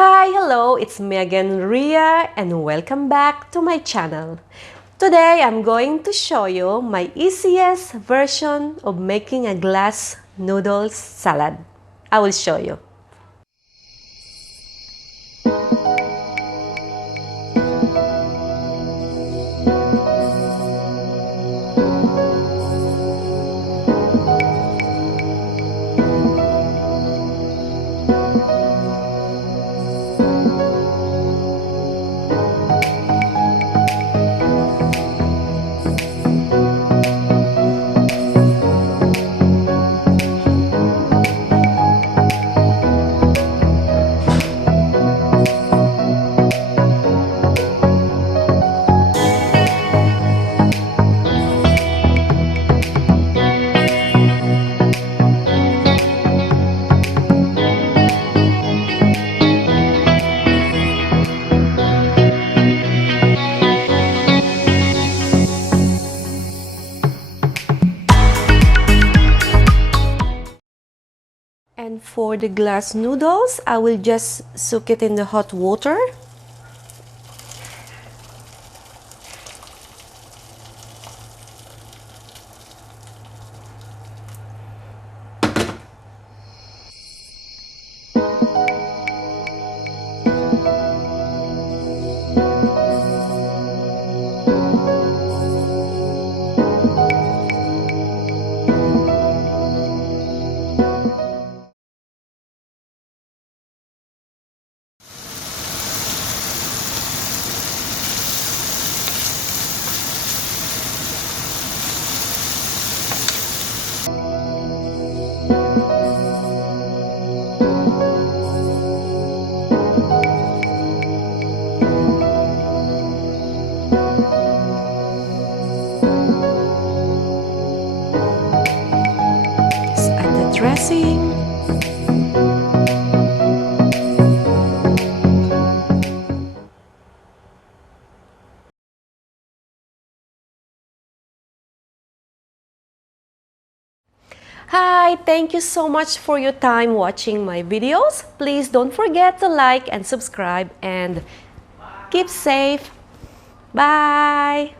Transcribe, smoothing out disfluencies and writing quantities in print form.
Hi, hello, it's me again, Ria, and welcome back to my channel. Today, I'm going to show you my easiest version of making a glass noodles salad. I will show you. And for the glass noodles, I will just soak it in the hot water. Dressing. Hi, thank you so much for your time watching my videos. Please don't forget to like and subscribe and keep safe. Bye.